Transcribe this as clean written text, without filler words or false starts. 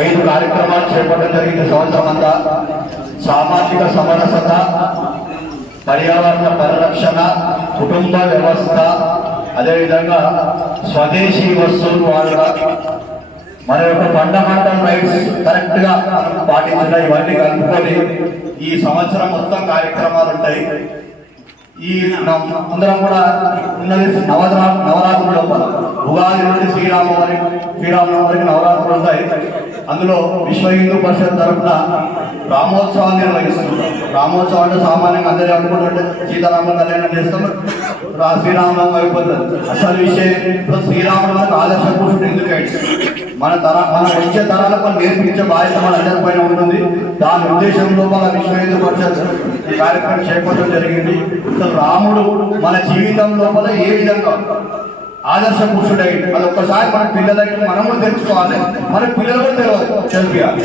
ఐదు కార్యక్రమాలు చేపట్టడం జరిగింది. సంవత్సరం అంతా సామాజిక సమరసత, పర్యావరణ పరిరక్షణ, కుటుంబ వ్యవస్థ, అదేవిధంగా స్వదేశీ వస్తువులు వాడడం, మన యొక్క ఫండమెంటల్ రైట్స్ కరెక్ట్ గా పాటించడం, ఇవన్నీ కలుపుకొని ఈ సంవత్సరం మొత్తం కార్యక్రమాలు ఉంటాయి. ఈ అందరం కూడా ఉన్నది నవరాత్రుల లోపల ఉగాది నుండి శ్రీరామనవమికి నవరాత్రులు ఉంటాయి. అందులో విశ్వ హిందూ పరిషత్ తరఫున రామోత్సవాన్ని నిర్వహిస్తున్నారు. రామోత్సవం అంటే సామాన్యంగా అందరూ అనుకుంటుంటే సీతారాముల కళ్యాణం చేస్తున్నారు, శ్రీరామనవమి అయిపోతుంది. అసలు విషయం శ్రీరామనవమికి ఆదర్శ పురుషుడు ఎందుకంటే మన వచ్చే తరాలకు నేర్పించే బాధ్యత మన అందరి పైన ఉంటుంది. దాని ఉద్దేశంలో మన విశ్వ హిందూ పరిషత్ ఈ కార్యక్రమం చేపట్టడం జరిగింది. అసలు రాముడు మన జీవితం లోపల ఏ విధంగా ఆదర్శ పురుషుడై అది ఒక్కసారి మన పిల్లలకి మనము తెలుసుకోవాలి, మన పిల్లలు కూడా తెలియాలి.